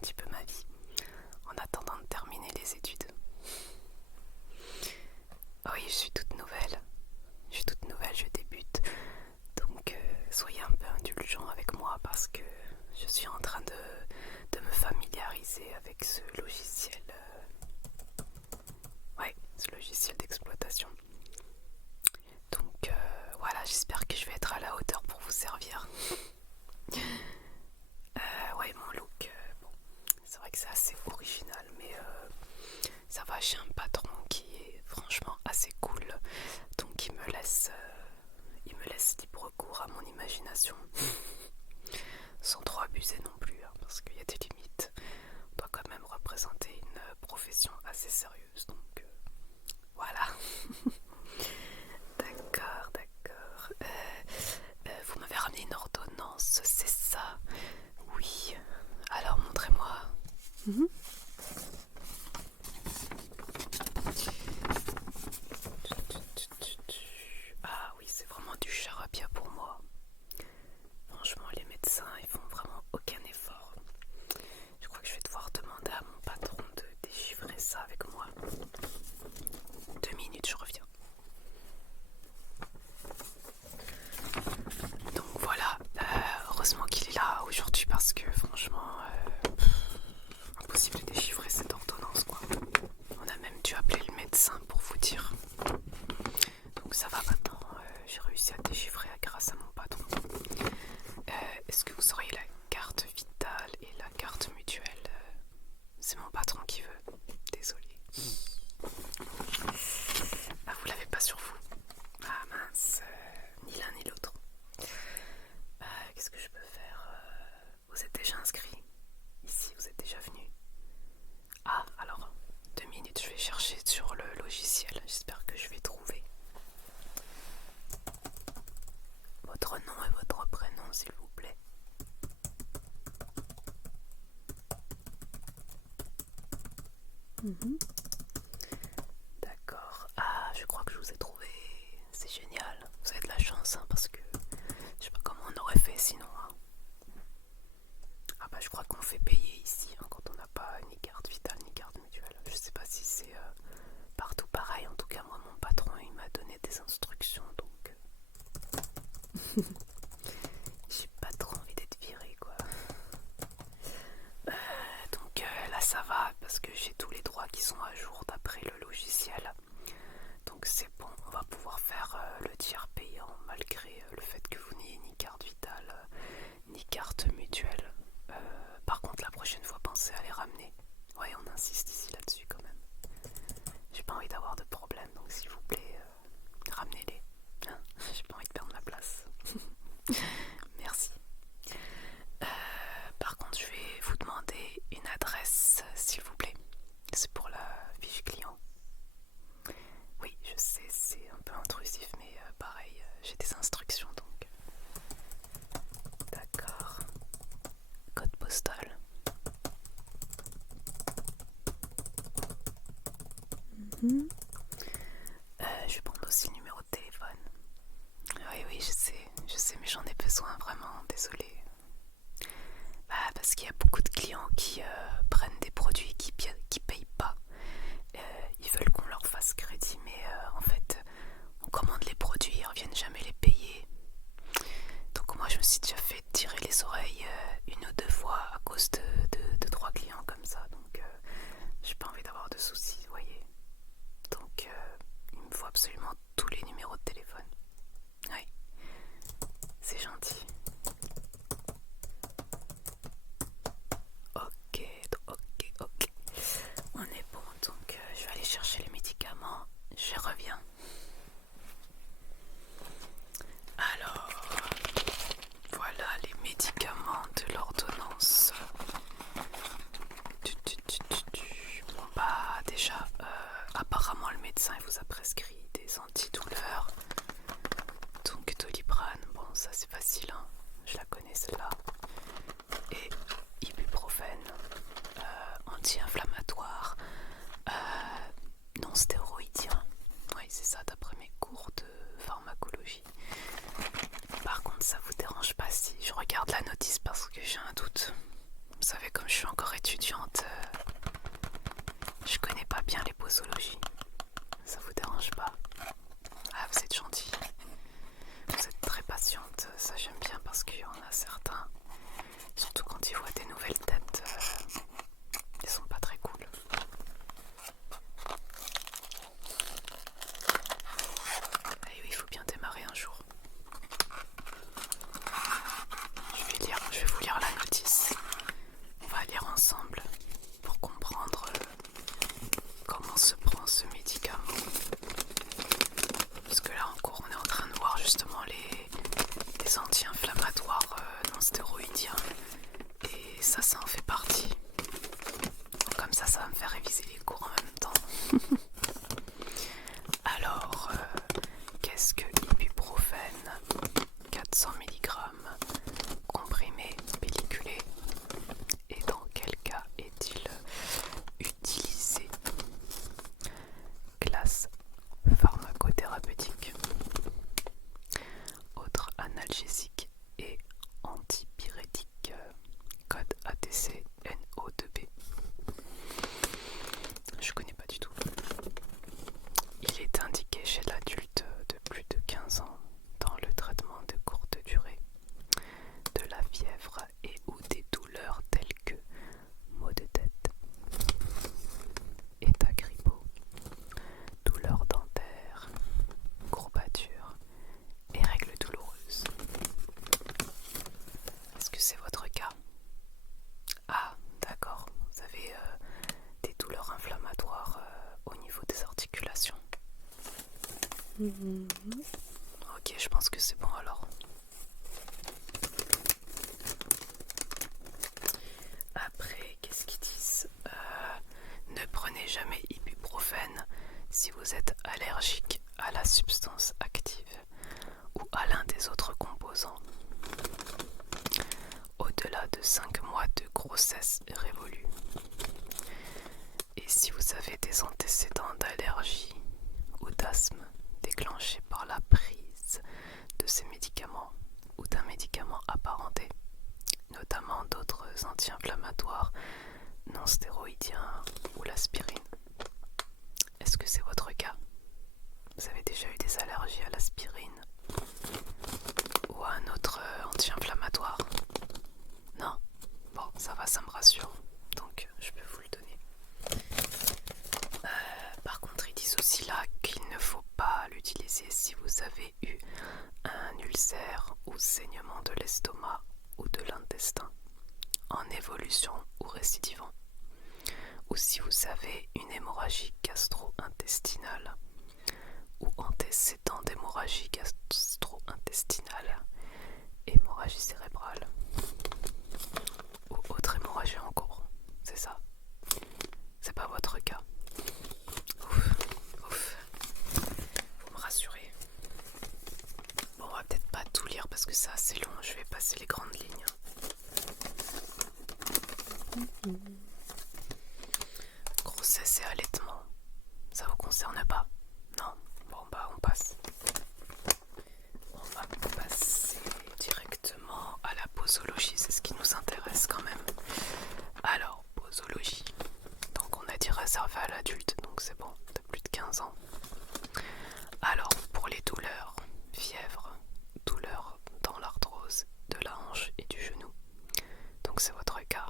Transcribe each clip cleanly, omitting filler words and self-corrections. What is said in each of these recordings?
petit peu ma vie en attendant de terminer les études. Oui, je suis toute nouvelle. Je débute. Donc soyez un peu indulgents avec moi parce que je suis en train de me familiariser avec ce logiciel. Ce logiciel d'exploitation. Donc voilà, j'espère que je vais être à la hauteur pour vous servir. Mon look, bon, c'est vrai que c'est assez original, mais ça va, j'ai un patron qui est franchement assez cool. Donc il me laisse libre cours à mon imagination. Sans trop abuser non plus, hein, parce qu'il y a des limites. On doit quand même représenter une profession assez sérieuse, donc voilà. D'accord. Vous m'avez ramené une ordonnance, c'est ça? Oui. Alors montrez-moi. Ah oui, c'est vraiment du charabia pour moi. Franchement, les médecins, ils font vraiment aucun effort. Je crois que je vais devoir demander à mon patron de déchiffrer ça avec moi. 2 minutes, je reviens. Donc voilà, heureusement qu'il est là aujourd'hui parce que franchement, impossible de déchiffrer cette ordonnance quoi. On a même dû appeler le médecin pour vous dire. Donc ça va maintenant, j'ai réussi à déchiffrer grâce à mon patron. Est-ce que vous auriez la carte vitale et la carte mutuelle? C'est mon patron qui veut. Désolée. Ah, vous l'avez pas sur vous? Ah mince, ni l'un ni l'autre. Qu'est-ce que je peux faire? Vous êtes déjà inscrit? Ici, vous êtes déjà venu? Ah, alors, 2 minutes, je vais chercher sur le logiciel. J'espère que je vais trouver. Votre nom et votre prénom, s'il vous plaît. D'accord. Ah, je crois que je vous ai trouvé. C'est génial. Vous avez de la chance, hein, parce que je sais pas comment on aurait fait sinon. Hein. Ah bah je crois qu'on fait payer ici hein, quand on n'a pas ni carte vitale ni carte mutuelle. Je sais pas si c'est partout pareil. En tout cas, moi, mon patron, il m'a donné des instructions, donc j'ai pas trop envie d'être virée, quoi. Donc là, ça va parce que j'ai tous les droits qui sont à jour d'après le logiciel. Donc c'est bon, on va pouvoir faire le tiers payant malgré le fait que vous n'ayez ni carte vitale ni carte mutuelle. Par contre la prochaine fois pensez à les ramener. Ouais, on insiste ici là-dessus quand même. J'ai pas envie d'avoir de problème, donc s'il vous plaît, ramenez-les. Hein, j'ai pas envie de perdre ma place. Merci. Par contre je vais vous demander une adresse s'il vous plaît. C'est pour la fiche client. Oui, je sais, c'est un peu intrusif, mais pareil, j'ai des instructions donc. D'accord. Code postal. Je vais prendre aussi le numéro de téléphone. Oui, je sais, mais j'en ai besoin vraiment, désolée. Parce qu'il y a beaucoup de clients qui prennent des produits qui payent pas. Ils veulent qu'on leur fasse crédit, mais en fait, on commande les produits, ils reviennent jamais les payer. Donc moi, je me suis déjà fait tirer les oreilles 1 ou 2 fois à cause de 3 clients comme ça. Donc j'ai pas envie d'avoir de soucis, vous voyez. Donc il me faut absolument tous les numéros de téléphone. Oui, c'est gentil. Ok. On est bon, donc je vais aller chercher les médicaments. Je reviens. Alors, voilà les médicaments de l'ordonnance. Bon bah déjà, apparemment le médecin il vous a prescrit des antidouleurs. Ok, je pense que c'est bon alors. Après, qu'est-ce qu'ils disent? Ne prenez jamais ibuprofène si vous êtes allergique à la substance active ou à l'un des autres composants. Au-delà de 5 mois de grossesse révolue. Et si vous avez des antécédents d'allergie ou d'asthme déclenchés par la prise de ces médicaments ou d'un médicament apparenté, notamment d'autres anti-inflammatoires non stéroïdiens ou l'aspirine. Est-ce que c'est votre cas? Vous avez déjà eu des allergies à l'aspirine ou à un autre anti-inflammatoire? Non? Bon, ça va, ça me rassure. Donc, je peux vous le donner. Par contre, ils disent aussi là qu'il ne faut pas l'utiliser si vous avez eu un ulcère ou saignement de l'estomac ou de l'intestin en évolution ou récidivant, ou si vous avez une hémorragie gastro-intestinale ou antécédent d'hémorragie gastro-intestinale, hémorragie cérébrale ou autre hémorragie en cours. C'est ça? C'est pas votre cas? Ouf, ouf. Vous me rassurez. Bon, on va peut-être pas tout lire parce que c'est assez long. Je vais passer les grandes lignes. Grossesse et allaitement, ça vous concerne pas? Non? Bon bah on passe. On va passer directement à la posologie, c'est ce qui nous intéresse quand même. Alors, posologie. Donc on a dit réservé à l'adulte, donc c'est bon, de plus de 15 ans. Alors, pour les douleurs, fièvre, douleurs dans l'arthrose de la hanche et du genou. Donc c'est votre cas.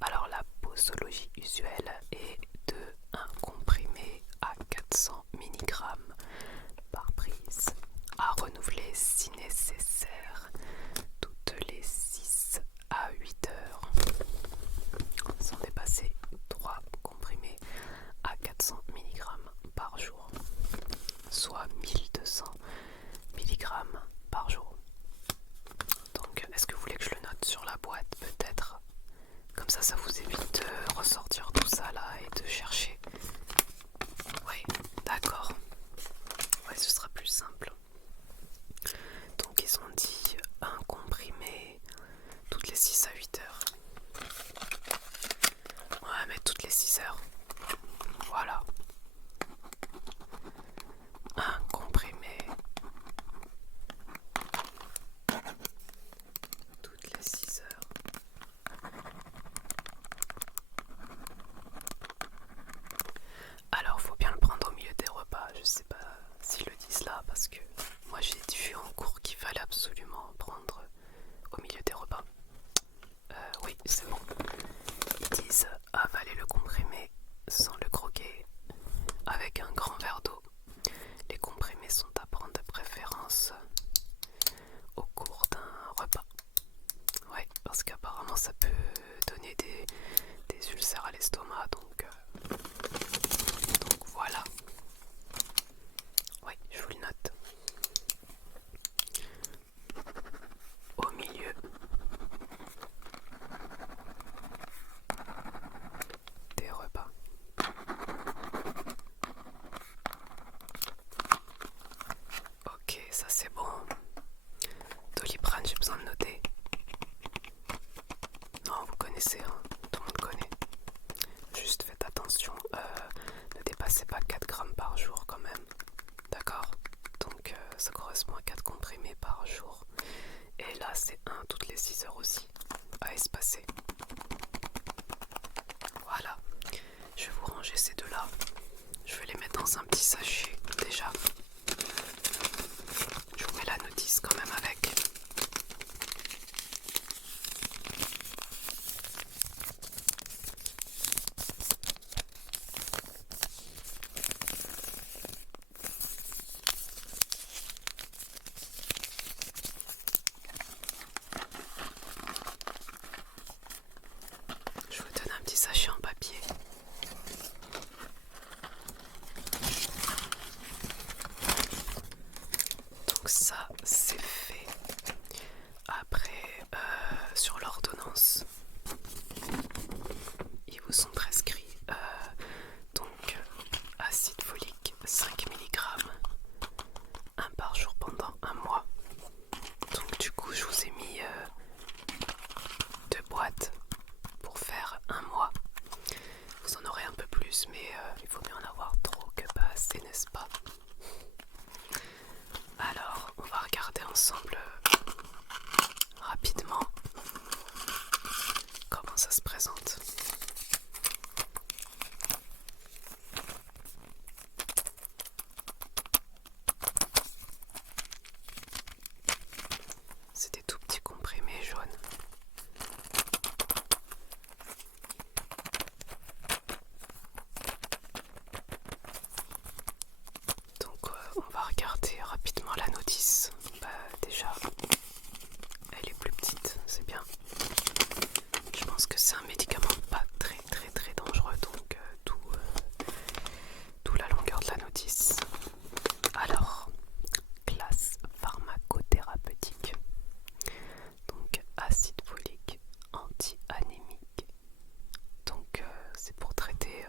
Alors la posologie usuelle est de 1 comprimé à 400 mg par prise, à renouveler si nécessaire toutes les 6 à 8 heures, sans dépasser 3 comprimés à 400 mg par jour, soit 1200 mg par jour. Donc est-ce que vous voulez que je le note sur la boîte peut-être? Comme ça vous évite de ressortir tout ça là et de chercher. Oui, d'accord. Ouais, ce sera plus simple. Donc ils ont dit un comprimé toutes les 6 à 8 heures. Ouais, mais toutes les 6 heures. Voilà. Un comprimé toutes les 6 heures. Alors, faut bien le prendre au milieu des repas. Je sais pas s'ils le disent là, parce que moi j'ai vu en cours qu'il fallait absolument prendre au milieu des repas. Oui, c'est bon. Ils disent avaler le comprimé sans le croquer avec un grand verre d'eau. Les comprimés sont à prendre de préférence au cours d'un repas. Ouais, parce qu'apparemment ça peut donner des ulcères à l'estomac, donc voilà. Oui, je vous le note. Au milieu des repas. Ok, ça c'est bon. Doliprane, j'ai besoin de noter. Non, vous connaissez, hein, tout le monde connaît. Juste faites attention, ne dépassez pas 4 grammes par jour quand même. D'accord? Donc ça correspond à 4 comprimés par jour. Et là c'est 1 toutes les 6 heures aussi, à espacer. Voilà. Je vais vous ranger ces deux-là. Je vais les mettre dans un petit sachet déjà. Je vous mets la notice quand même avec. Je vous donne un petit sachet en papier. Donc ça c'est fait. Après, sur l'ordonnance, ils vous sont prescrits donc acide folique 5 mg, un par jour pendant un mois. Donc du coup je vous ai mis 2 boîtes pour faire un mois. Vous en aurez un peu plus, mais il faut mieux en avoir trop que pas assez, n'est-ce pas? Alors on va regarder ensemble rapidement comment ça se présente. C'est des tout petits comprimés jaunes. Donc on va regarder rapidement la notice. Déjà, elle est plus petite, c'est bien. Je pense que c'est un médicament pas très dangereux, donc d'où la longueur de la notice. Alors, classe pharmacothérapeutique. Donc acide folique anti-anémique. Donc c'est pour traiter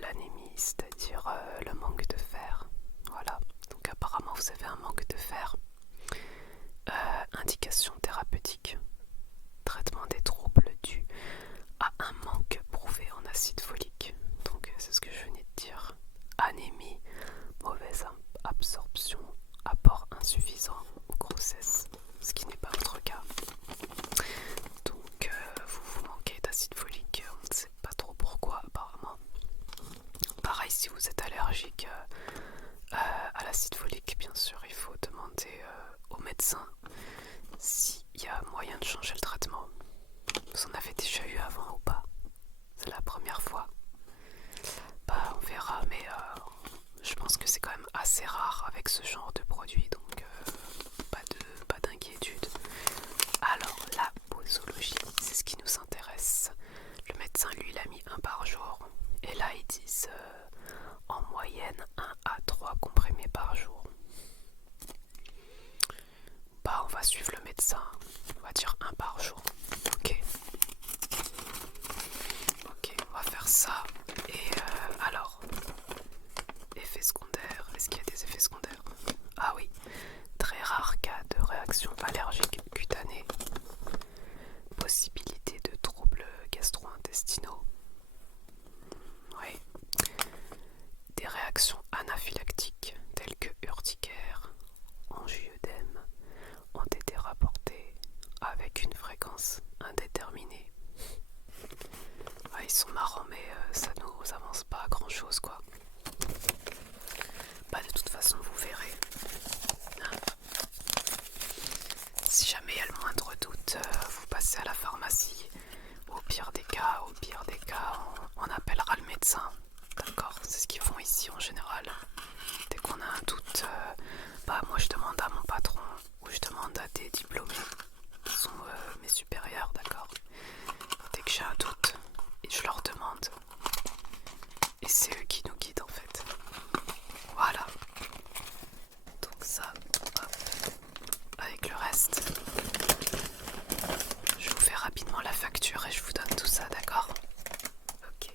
l'anémie, c'est-à-dire le manque de fer. Voilà, donc apparemment vous avez un manque de fer. Indication thérapeutique. Traitement des troubles dus à un manque prouvé en acide folique. Donc c'est ce que je venais de dire. Anémie, mauvaise absorption, apport insuffisant, grossesse, ce qui n'est pas votre cas. Donc vous manquez d'acide folique, on ne sait pas trop pourquoi apparemment. Pareil, si vous êtes allergique à l'acide folique, bien sûr il faut demander au médecin s'il y a moyen de changer le traitement. Vous en avez déjà eu avant ou pas? C'est la première fois? On verra, mais je pense que c'est quand même assez rare avec ce genre de produit, donc pas d'inquiétude. Alors la posologie, c'est ce qui nous intéresse. Le médecin lui l'a mis 1 par jour, et là ils disent en moyenne 1 à 3 comprimés par jour. On va suivre le médecin, on va dire 1 par jour. Ok, on va faire ça. Et alors, effets secondaires, est-ce qu'il y a des effets secondaires? Ah oui, très rare cas de réaction allergique cutanée, possibilité de troubles gastro-intestinaux, oui, des réactions anaphylactiques telles que urticaire, angioedème ont été rapportées avec une fréquence indéterminée. Ils sont marrants, mais ça nous avance pas à grand chose, quoi. De toute façon vous verrez, hein. Si jamais il y a le moindre doute, vous passez à la pharmacie. Au pire des cas, on appellera le médecin. D'accord, c'est ce qu'ils font ici en général. Dès qu'on a un doute, moi je demande à mon patron ou je demande à des diplômés qui sont mes supérieurs, d'accord. Dès que j'ai un doute, je leur demande. Et c'est eux qui nous guident en fait. Voilà. Donc ça, hop, avec le reste, je vous fais rapidement la facture et je vous donne tout ça, d'accord? Ok.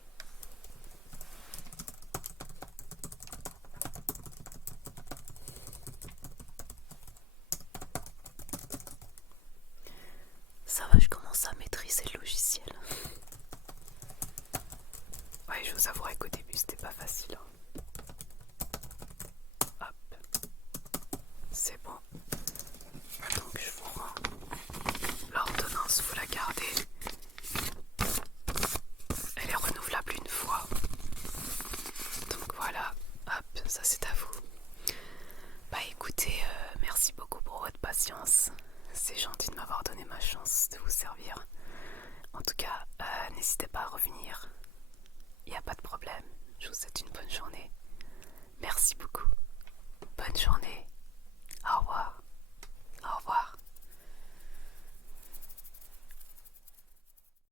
Ça va, je commence à maîtriser le logiciel. Ouais, je vous avouerai qu'au début c'était pas facile, hein. Hop, c'est bon. Donc je vous rends l'ordonnance, vous la gardez. Elle est renouvelable une fois. Donc voilà, hop, ça c'est à vous. Écoutez, merci beaucoup pour votre patience. C'est gentil de m'avoir donné ma chance de vous servir. En tout cas, n'hésitez pas à revenir. Il n'y a pas de problème. Je vous souhaite une bonne journée. Merci beaucoup. Bonne journée.